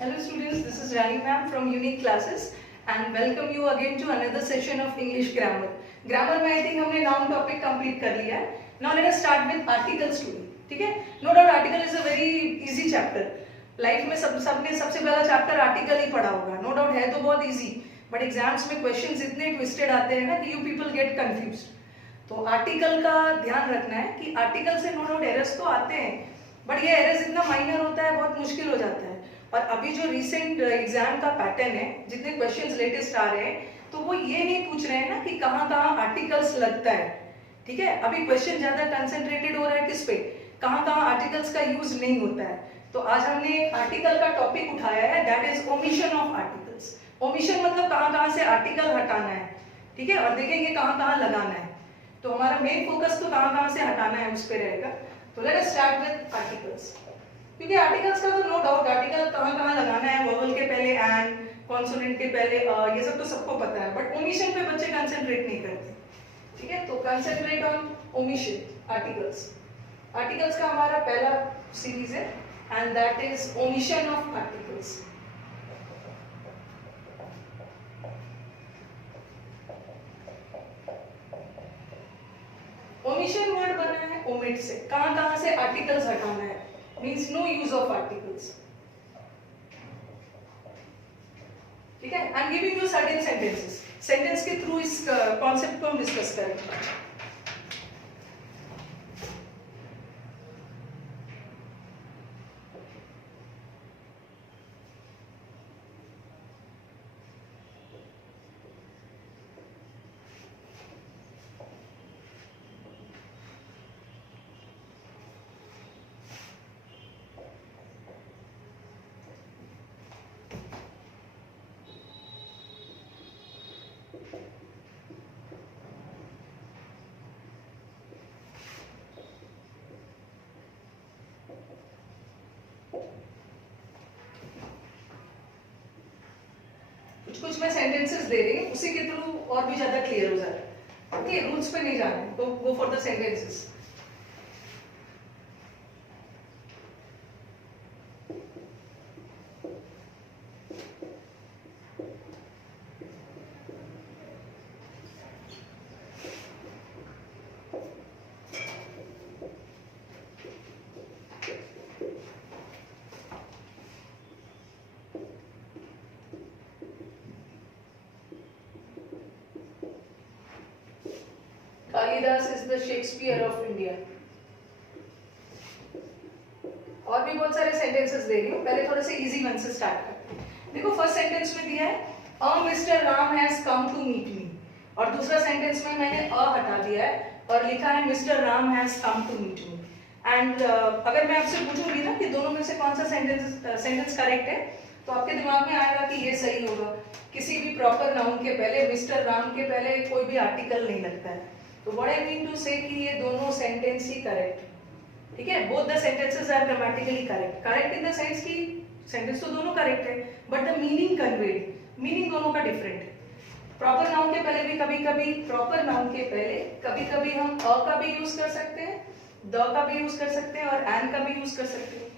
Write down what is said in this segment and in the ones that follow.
Hello students, this is Rani ma'am from Unique Classes and welcome you again to another session of English Grammar. Grammar में I think हमने noun topic complete कर लिया है. Now let us start with article story. ठीक है? No doubt article is a very easy chapter. Life में सबने सबसे पहला चैप्टर आर्टिकल ही पढ़ा होगा. No doubt है तो बहुत easy. बट एग्जाम्स में क्वेश्चंस इतने ट्विस्टेड आते हैं ना कि यू पीपल गेट कंफ्यूज्ड. तो आर्टिकल का ध्यान रखना है कि आर्टिकल से नो डाउट एरर्स तो आते हैं, बट ये एरर्स इतना माइनर होता है, बहुत मुश्किल हो जाता है. और अभी जो रिसेंट एग्जाम का पैटर्न है, जितने क्वेश्चंस लेटेस्ट आ रहे हैं, तो वो ये नहीं पूछ रहे हैं ना कि कहाँ कहाँ आर्टिकल्स लगता है. ठीक है, अभी क्वेश्चन ज्यादा कंसेंट्रेटेड हो रहा है किस पे, कहाँ कहाँ आर्टिकल्स का यूज नहीं होता है. तो आज हमने आर्टिकल का टॉपिक उठाया है, that is omission of articles. Omission मतलब कहाँ कहाँ से आर्टिकल हटाना है. ठीक है, और देखेंगे कहाँ कहाँ लगाना है. तो हमारा मेन फोकस तो कहाँ कहाँ से हटाना है उस पे रहेगा. तो let us start with articles. क्योंकि आर्टिकल्स का तो नो डाउट आर्टिकल कहाँ कहाँ लगाना है, वोवेल के पहले एंड, कॉन्सोनेंट के पहले ये सब तो सबको पता है, बट ओमिशन पे बच्चे कंसंट्रेट नहीं करते. ठीक है, तो concentrate on omission articles. Articles का हमारा पहला सीरीज है and that is omission of articles. Omission word बना है ओमिट से, कहां कहां से आर्टिकल्स हटाना है, means no use of articles. ठीक है, I am giving you certain sentences. Sentence के थ्रू इस कॉन्सेप्ट को हम डिस्कस करेंगे. कुछ मैं सेंटेंसेस दे रही हूँ, उसी के थ्रू और भी ज्यादा क्लियर हो जाता है. ओके, रूल्स पे नहीं जाना है, तो go for the sentences. Kalidas is the Shakespeare of India. और भी बहुत सारे सेंटेंसेस दे रही हूँ, पहले थोड़े से इजी वन से स्टार्ट करते हैं. देखो फर्स्ट सेंटेंस में दिया है a mister Ram has come to meet me, और दूसरा सेंटेंस में मैंने अ हटा दिया है और लिखा है mister Ram has come to meet me. And अगर मैं आपसे पूछूंगी ना कि दोनों में से कौन सा सेंटेंस करेक्ट है, तो आपके दिमाग में आएगा कि ये सही होगा. किसी भी प्रॉपर नाउन के पहले, मिस्टर राम के पहले कोई भी आर्टिकल नहीं लगता है. तो व्हाट आई मीन टू से कि ये दोनों सेंटेंस ही करेक्ट. ठीक है, both the sentences are grammatically correct. Correct in the sense कि सेंटेंस तो दोनों करेक्ट है, but the meaning conveyed, meaning दोनों का डिफरेंट है. प्रॉपर नाउन के पहले भी कभी कभी, प्रॉपर नाउन के पहले कभी कभी हम अ का भी यूज कर सकते हैं, द का भी यूज कर सकते हैं और एन का भी यूज कर सकते हैं.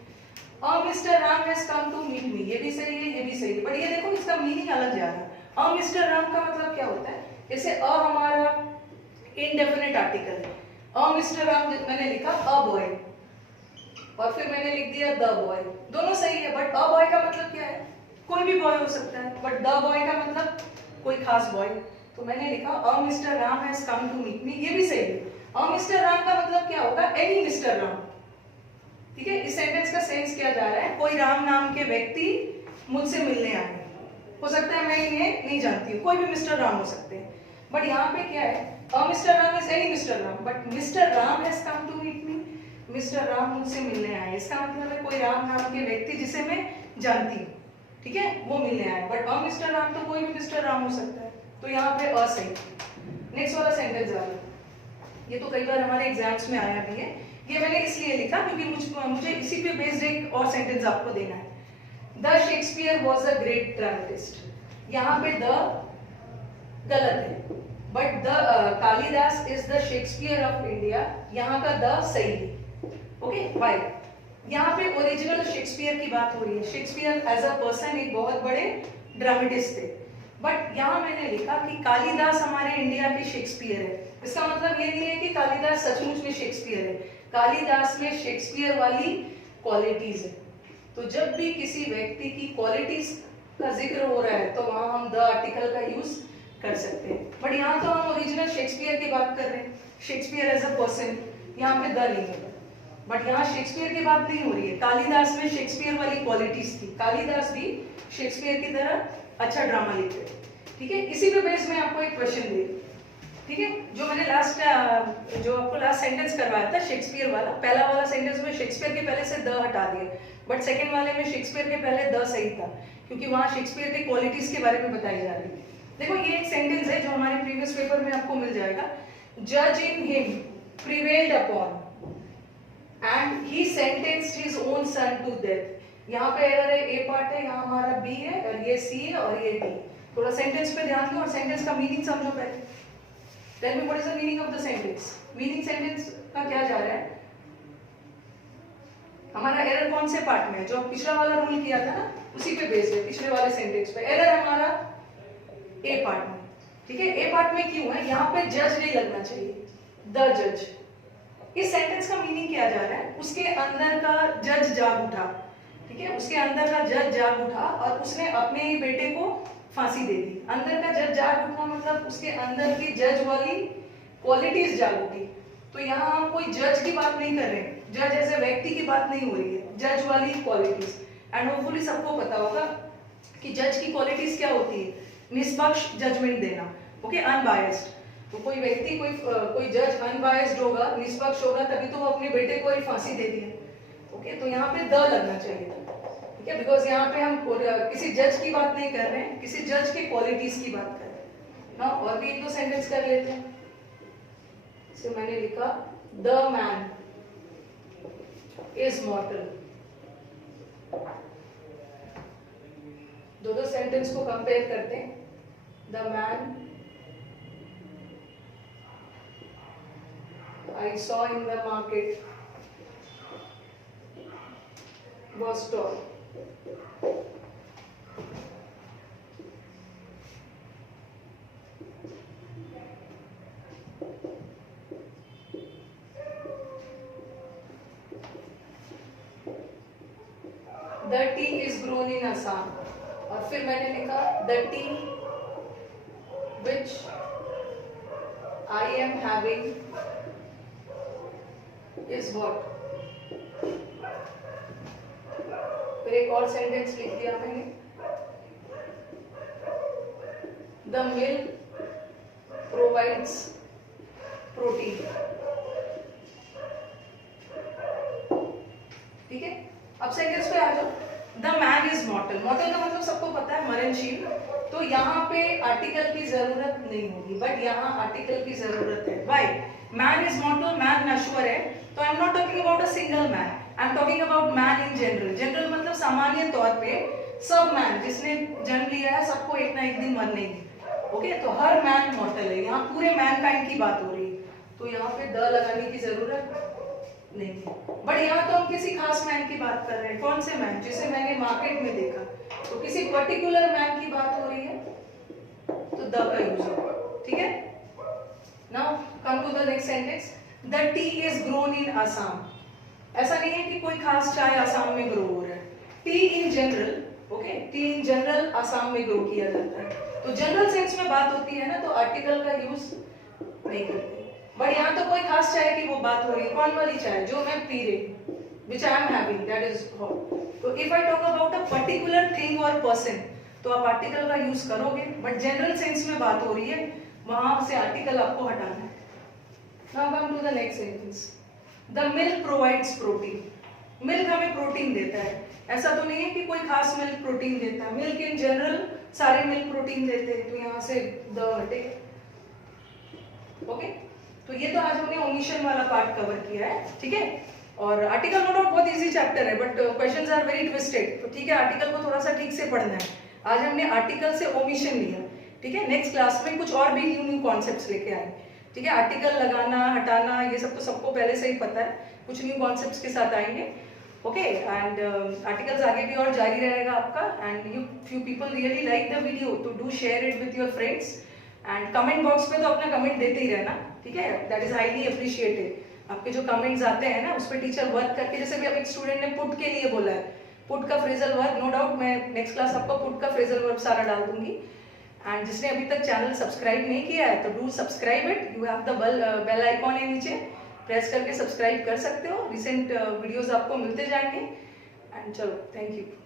A mister Ram has come to meet me, ये भी सही है, ये भी सही है, बट ये देखो इसका मीनिंग अलग जा रहा है. अ मिस्टर राम का मतलब क्या होता है, जैसे अ हमारा इनडेफिनिट आर्टिकल है. अ मिस्टर राम मैंने लिखा अ बॉय, और फिर मैंने लिख दिया द बॉय. दोनों सही है, बट अ बॉय का मतलब क्या है, कोई भी बॉय हो सकता है, बट द बॉय का मतलब कोई खास बॉय. तो मैंने लिखा a mister Ram has come to meet me, ये भी सही है. अ मिस्टर राम का मतलब क्या होगा, एनी मिस्टर राम. ठीक है, इस सेंटेंस का सेंस किया जा रहा है कोई राम नाम के व्यक्ति मुझसे मिलने आए. हो सकता है मैं इन्हें नहीं जानती हूँ, कोई भी मिस्टर राम हो सकते हैं. बट यहाँ पे क्या है, mister Ram is any mister Ram, but mister Ram has come to meet me, mister Ram मुझसे मिलने आए. इसका मतलब है कोई राम नाम के व्यक्ति जिसे मैं जानती हूँ, ठीक है, वो मिलने आए. बट मिस्टर राम तो कोई भी मिस्टर राम हो सकता है, तो यहाँ पे असही. नेक्स्ट वाला सेंटेंस आ रहा है, ये तो कई बार हमारे एग्जाम्स में आया भी है. ये मैंने इसलिए लिखा क्योंकि मुझे इसी पे बेस्ड एक और सेंटेंस आपको देना है. The Shakespeare was a great dramatist. यहाँ पे द गलत है, but the Kalidas is the Shakespeare of India, यहाँ का द सही है. ओके, वाई यहाँ पे ओरिजिनल शेक्सपियर की बात हो रही है। शेक्सपियर एज अ पर्सन एक बहुत बड़े ड्रामेटिस्ट थे, बट यहाँ मैंने लिखा कि कालिदास हमारे इंडिया के शेक्सपियर है। इसका मतलब ये नहीं है कि कालिदास सचमुच में शेक्सपियर है, कालिदास में शेक्सपियर वाली क्वालिटीज है। तो जब भी किसी व्यक्ति की क्वालिटीज का जिक्र हो रहा है तो वहां हम द आर्टिकल का यूज कर सकते हैं। बट यहाँ तो हम ओरिजिनल शेक्सपियर की बात कर रहे हैं, शेक्सपियर एज अ पर्सन, यहाँ पे द नहीं है। बट यहाँ शेक्सपियर की बात नहीं हो रही है, कालिदास में शेक्सपियर वाली क्वालिटीज थी, कालिदास भी शेक्सपियर की तरह अच्छा ड्रामा लिखते थे। ठीक है, इसी पे बेस में आपको एक क्वेश्चन दे, ठीक है, जो मैंने जो आपको लास्ट सेंटेंस करवाया था शेक्सपियर वाला, पहला वाला सेंटेंस में शेक्सपियर के पहले से द हटा दिया, बट सेकंड वाले में शेक्सपियर के पहले द सही था, क्योंकि वहां शेक्सपियर के क्वालिटीज के बारे में बताई जा रही है। देखो ये एक सेंटेंस है जो हमारे प्रीवियस पेपर में आपको मिल जाएगा, जज in him prevailed upon and he sentenced his own son to death. यहाँ पे एरर है, ए पार्ट है, यहाँ हमारा बी है और ये सी है और ये डी। थोड़ा सेंटेंस पे ध्यान दो और सेंटेंस का मीनिंग समझो पहले। Tell me what is the meaning of the sentence. Meaning sentence का क्या जा रहा है, हमारा एरर कौन से पार्ट में है, जो पिछला वाला रूल किया था ना उसी पे बेस्ड है, पिछले वाले सेंटेंस पे। एरर हमारा ए पार्ट में, ठीक है। ए पार्ट में क्यों है, यहाँ पे जज नहीं लगना चाहिए, द जज। इस सेंटेंस का मीनिंग क्या जा रहा है, उसके अंदर का जज जाग उठा, ठीक है, उसके अंदर का जज जाग उठा और उसने अपने ही बेटे को फांसी दे दी। अंदर का जज जाग उठना मतलब उसके अंदर की जज वाली क्वालिटीज जाग उठी। तो यहाँ हम कोई जज की बात नहीं कर रहे हैं, जज ऐसे व्यक्ति की बात नहीं हो रही है, जज वाली क्वालिटीज। एंड होपफुली सबको पता होगा कि जज की क्वालिटीज क्या होती है, निष्पक्ष जजमेंट देना, ओके, अनबायस्ड। तो कोई व्यक्ति कोई जज अनबायस्ड होगा, निष्पक्ष होगा, तभी तो वो अपने बेटे को ही फांसी दे दिया, ओके। तो यहाँ पे द लगना चाहिए, ठीक है, बिकॉज यहाँ पे हम किसी जज की बात नहीं कर रहे हैं, किसी जज की क्वालिटीज की बात कर रहे हैं ना। और भी एक दो सेंटेंस कर लेते हैं। इसे मैंने लिखा, द मैन इज मॉर्टल। दो सेंटेंस को कंपेयर करते हैं। The man I saw in the market was tall. The tea is grown in Assam. और फिर मैंने लिखा, the tea which I am having is what। फिर एक और सेंटेंस लिख दिया मैंने, द मिल्क प्रोवाइड्स प्रोटीन। ठीक है, अब सेंटेंस पे आ जाओ। The man is मॉर्टल। मॉर्टल का मतलब सबको पता है, मरणशील। तो यहाँ पे आर्टिकल की जरूरत नहीं होगी, बट यहाँ आर्टिकल की जरूरत है। व्हाई? मैन इज मॉर्टल, मैन नश्वर है, तो I am not talking about a single man, I am talking about man in general. General मतलब सामान्य तौर पे सब मैन जिसने जन्म लिया है सबको एक ना एक दिन मरने की, ओके। तो हर मैन मॉर्टल है, यहाँ पूरे मैनकाइंड की बात हो रही है, तो यहाँ पे द लगाने की जरूरत नहीं है। बट यहाँ तो हम किसी खास मैन की बात कर रहे हैं। कौन से मैन? जिसे मैंने मार्केट में देखा, तो किसी पर्टिकुलर मैन की बात हो रही है, तो द का यूज होगा, ठीक है। Now come to the next sentence, the tea is grown in Assam. ऐसा नहीं है कि कोई खास चाय असम में ग्रो हो रहा है, T in general, okay, T in general Assam में ग्रो किया जाता है। तो जनरल सेंस में बात होती है ना, तो आर्टिकल का यूज नहीं करते। बट यहाँ तो कोई खास चाय की वो बात हो रही है, कौन वाली चाय? जो मैं पी रही हूँ, which I am having, that is hot। तो if I talk about a particular thing or person, तो आप आर्टिकल का यूज करोगे, बट जनरल सेंस में बात हो रही है, वहां से आर्टिकल आपको हटाना है। Now come to the next sentence, the milk provides protein। Milk हमें प्रोटीन देता है। ऐसा तो नहीं है कि कोई खास मिल्क प्रोटीन देता है, मिल्क इन जनरल सारे मिल्क प्रोटीन देते हैं, तो यहाँ से द हटे, ओके। तो ये तो आज हमने ओमिशन वाला पार्ट कवर किया है, ठीक है। और आर्टिकल नो डाउट बहुत इजी चैप्टर है, but questions are very twisted, तो ठीक है, आर्टिकल को थोड़ा सा ठीक से पढ़ना है। आज हमने आर्टिकल से ओमिशन लिया, ठीक है। नेक्स्ट क्लास में कुछ और भी न्यू कॉन्सेप्ट्स लेके आए, ठीक है। आर्टिकल लगाना, हटाना, ये सब तो सबको पहले से ही पता है, कुछ न्यू कॉन्सेप्ट्स के साथ आएंगे। ओके एंड आर्टिकल्स आगे भी और जारी रहेगा आपका and you few people really like the video तो do share it with your friends and comment box में तो अपना कमेंट देते ही रहना, ठीक है, दैट इज हाईली अप्रिशिएटेड। आपके जो कमेंट्स आते हैं ना उस पर टीचर वर्क करके, जैसे भी अब एक स्टूडेंट ने पुट के लिए बोला है, पुट का फ्रेजल वर्ब, नो डाउट मैं नेक्स्ट क्लास आपको पुट का फ्रेजल वर्ब सारा डाल दूंगी। एंड जिसने अभी तक चैनल सब्सक्राइब नहीं किया है तो do subscribe it, you have the bell icon है नीचे, प्रेस करके सब्सक्राइब कर सकते हो, रिसेंट वीडियोस आपको मिलते जाएंगे। एंड चलो, थैंक यू।